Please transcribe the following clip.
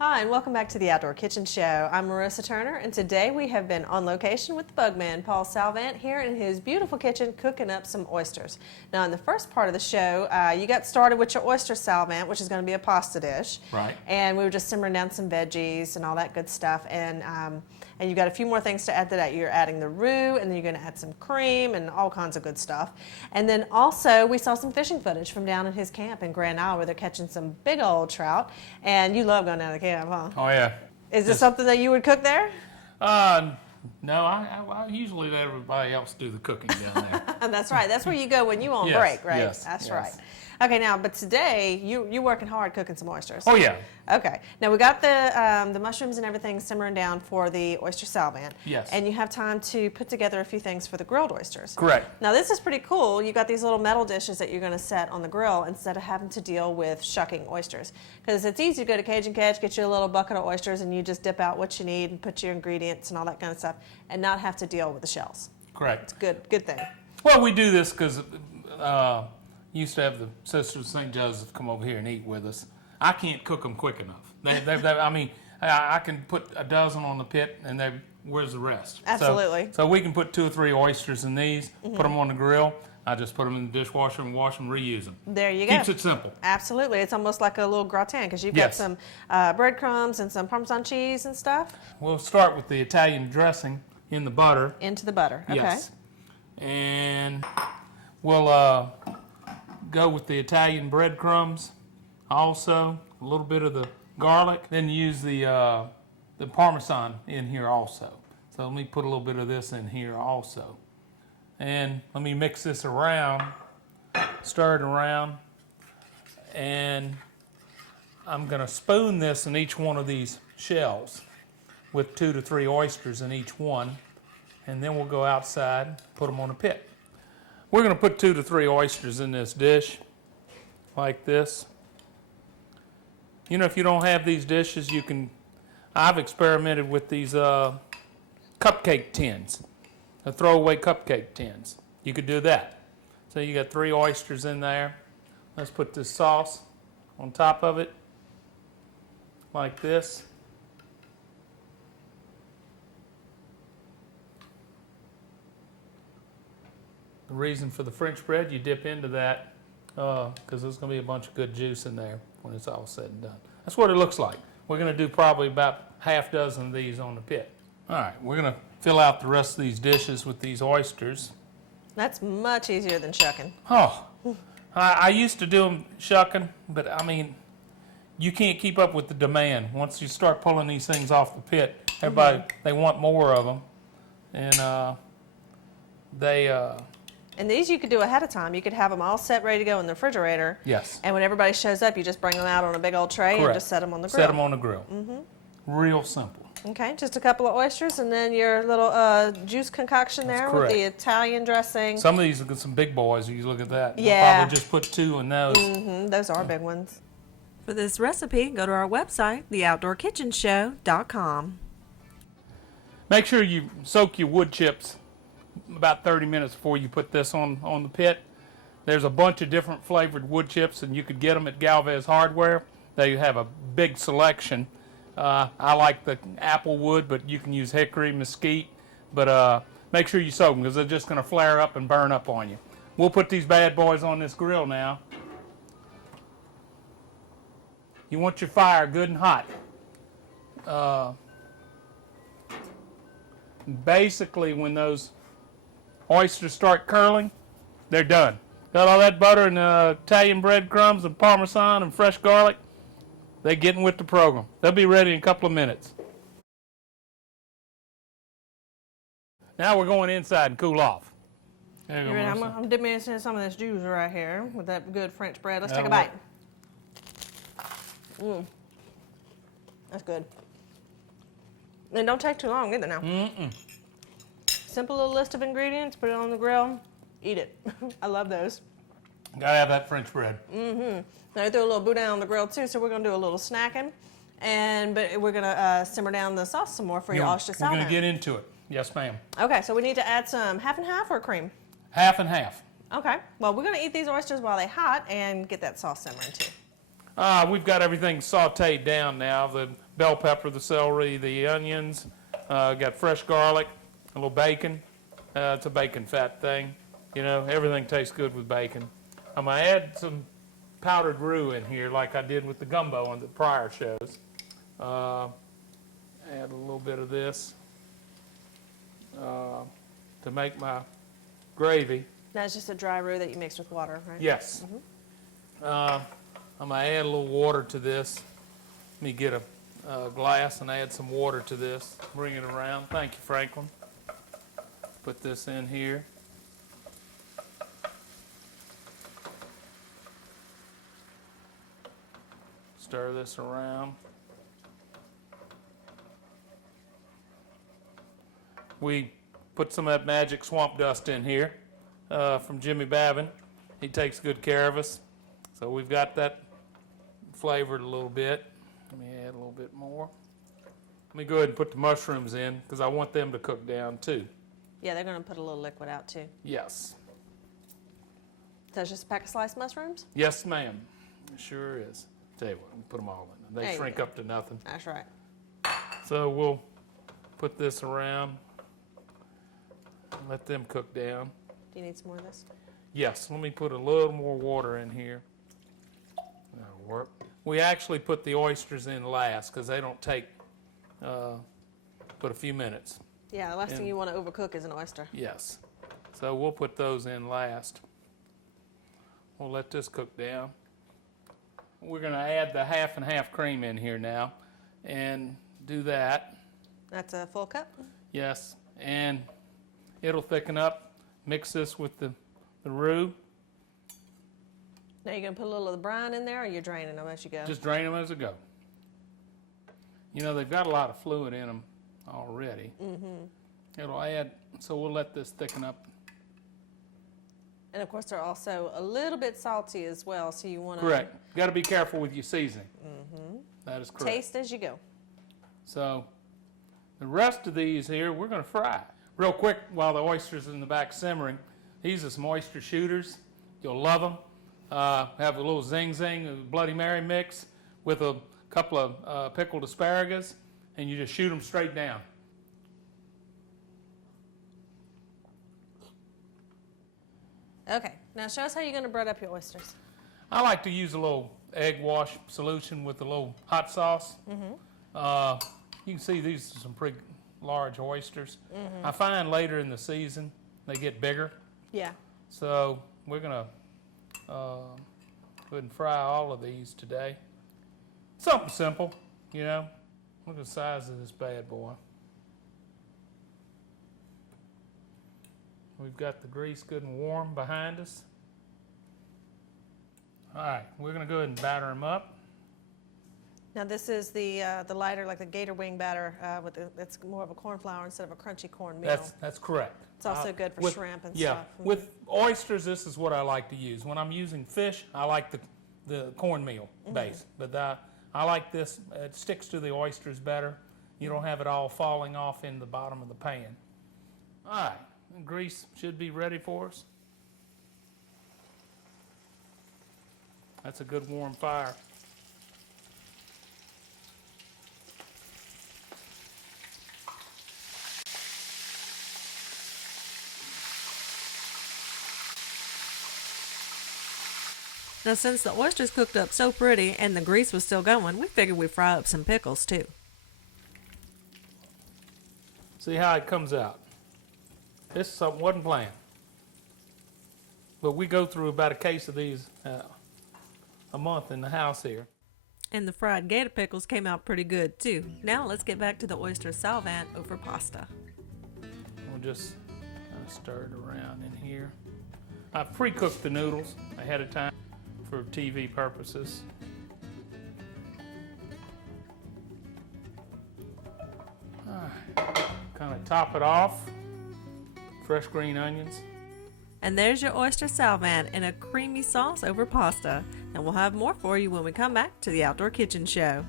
Hi, and welcome back to the Outdoor Kitchen Show. I'm Marissa Turner, and today we have been on location with the Bug Man, Paul Salvant, here in his beautiful kitchen cooking up some oysters. Now, in the first part of the show, you got started with your oyster salvant, which is going to be a pasta dish. Right. And we were just simmering down some veggies and all that good stuff. And you got a few more things to add to that. You're adding the roux, and then you're going to add some cream and all kinds of good stuff. And then also, we saw some fishing footage from down in his camp in Grand Isle where they're catching some big old trout. And you love going down to camp, huh? Oh, yeah. Is this something that you would cook there? No, I usually let everybody else do the cooking down there. That's right. That's where you go when you on Yes, break, right? yes, That's yes. right. Okay, now, but today, you're working hard cooking some oysters. Oh, yeah. Okay. Now, we got the mushrooms and everything simmering down for the oyster salvant. Yes. And you have time to put together a few things for the grilled oysters. Correct. Now, this is pretty cool. You got these little metal dishes that you're going to set on the grill instead of having to deal with shucking oysters. Because it's easy to go to Cajun Catch, get you a little bucket of oysters, and you just dip out what you need and put your ingredients and all that kind of stuff, and not have to deal with the shells. Correct. Good thing. Well, we do this because used to have the Sisters of St. Joseph come over here and eat with us. I can't cook them quick enough. I can put a dozen on the pit, and where's the rest? Absolutely. So we can put 2 or 3 oysters in these, put them on the grill. I just put them in the dishwasher and wash them, reuse them. There you go. Keeps it simple. Absolutely. It's almost like a little gratin because you've got Yes. some breadcrumbs and some Parmesan cheese and stuff. We'll start with the Italian dressing in the butter. Into the butter. Okay. Yes. And we'll go with the Italian breadcrumbs, also a little bit of the garlic, then use the Parmesan in here also. So let me put a little bit of this in here also. And let me mix this around, stir it around, and I'm going to spoon this in each one of these shells with 2 to 3 oysters in each one, and then we'll go outside, put them on a pit. We're going to put 2 to 3 oysters in this dish, like this. You know, if you don't have these dishes, I've experimented with these cupcake tins, the throwaway cupcake tins. You could do that. So you got 3 oysters in there. Let's put this sauce on top of it, like this. The reason for the French bread, you dip into that because there's going to be a bunch of good juice in there when it's all said and done. That's what it looks like. We're going to do probably about half dozen of these on the pit. All right, we're going to fill out the rest of these dishes with these oysters. That's much easier than shucking. Oh, I used to do them shucking, but I mean, you can't keep up with the demand. Once you start pulling these things off the pit, everybody, they want more of them. And And these you could do ahead of time. You could have them all set, ready to go in the refrigerator. Yes. And when everybody shows up, you just bring them out on a big old tray. Correct. And just set them on the grill. Set them on the grill. Real simple. Okay, just a couple of oysters and then your little juice concoction That's there correct. with the Italian dressing. Some of these are some big boys. You look at that. Yeah. I'll probably just put 2 in those. Those are big ones. For this recipe, go to our website, theoutdoorkitchenshow.com. Make sure you soak your wood chips about 30 minutes before you put this on the pit. There's a bunch of different flavored wood chips, and you could get them at Galvez Hardware. They have a big selection. I like the apple wood, but you can use hickory, mesquite. But make sure you soak them because they're just going to flare up and burn up on you. We'll put these bad boys on this grill now. You want your fire good and hot. Basically, when those oysters start curling, they're done. Got all that butter and Italian breadcrumbs and Parmesan and fresh garlic. They're getting with the program. They'll be ready in a couple of minutes. Now we're going inside and cool off. There you go, Marissa. I'm dipping into some of this juice right here with that good French bread. Let's take a That'll bite. That's good. And don't take too long either now. Simple little list of ingredients, put it on the grill, eat it. I love those. Gotta have that French bread. Now I threw a little boudin on the grill too, so we're gonna do a little snacking. But we're gonna simmer down the sauce some more for your oyster We're salad. gonna get into it. Yes, ma'am. Okay, so we need to add some half and half or cream? Half and half. Okay, well we're gonna eat these oysters while they're hot and get that sauce simmering too. We've got everything sauteed down now. The bell pepper, the celery, the onions. Got fresh garlic, a little bacon. It's a bacon fat thing. You know, everything tastes good with bacon. I'm going to add some powdered roux in here like I did with the gumbo on the prior shows. Add a little bit of this to make my gravy. Now it's just a dry roux that you mix with water, right? Yes. I'm going to add a little water to this. Let me get a glass and add some water to this. Bring it around. Thank you, Franklin. Put this in here. Stir this around. We put some of that magic swamp dust in here from Jimmy Babin. He takes good care of us. So we've got that flavored a little bit. Let me add a little bit more. Let me go ahead and put the mushrooms in because I want them to cook down too. Yeah, they're going to put a little liquid out too. Yes. So it's just a pack of sliced mushrooms? Yes, ma'am. It sure is. Tell you what, we'll put them all in. They shrink up to nothing. That's right. So we'll put this around. Let them cook down. Do you need some more of this? Yes, let me put a little more water in here. That'll work. We actually put the oysters in last because they don't take but a few minutes. Yeah, the last thing you want to overcook is an oyster. Yes. So we'll put those in last. We'll let this cook down. We're going to add the half and half cream in here now and do that. That's a full cup? Yes, and it'll thicken up. Mix this with the roux. Now you're going to put a little of the brine in there, or you're draining them as you go? Just drain them as they go. You know, they've got a lot of fluid in them already. Mm-hmm. It'll add, so we'll let this thicken up. And of course, they're also a little bit salty as well, so you want to... Correct. Got to be careful with your seasoning. Mm-hmm. That is correct. Taste as you go. So the rest of these here, we're going to fry. Real quick, while the oysters are in the back simmering, these are some oyster shooters. You'll love them. Have a little zing-zing, a Bloody Mary mix with a couple of pickled asparagus, and you just shoot them straight down. Okay, now show us how you're going to bread up your oysters. I like to use a little egg wash solution with a little hot sauce. Mm-hmm. You can see these are some pretty large oysters. Mm-hmm. I find later in the season they get bigger. Yeah. So we're going to go ahead and fry all of these today. Something simple, you know. Look at the size of this bad boy. We've got the grease good and warm behind us. All right, we're going to go ahead and batter them up. Now this is the lighter, like the gator wing batter, it's more of a corn flour instead of a crunchy cornmeal. That's correct. It's also good for shrimp and stuff. Yeah, with oysters, this is what I like to use. When I'm using fish, I like the cornmeal base, but I like this. It sticks to the oysters better. You don't have it all falling off in the bottom of the pan. All right. Grease should be ready for us. That's a good warm fire. Now since the oysters cooked up so pretty and the grease was still going, we figured we'd fry up some pickles too. See how it comes out. This is something wasn't planned. But we go through about a case of these a month in the house here. And the fried gator pickles came out pretty good too. Now let's get back to the oyster salvant over pasta. We'll just stir it around in here. I've pre-cooked the noodles ahead of time for TV purposes. Kind of top it off. Fresh green onions. And there's your oyster salvant in a creamy sauce over pasta. And we'll have more for you when we come back to the Outdoor Kitchen Show.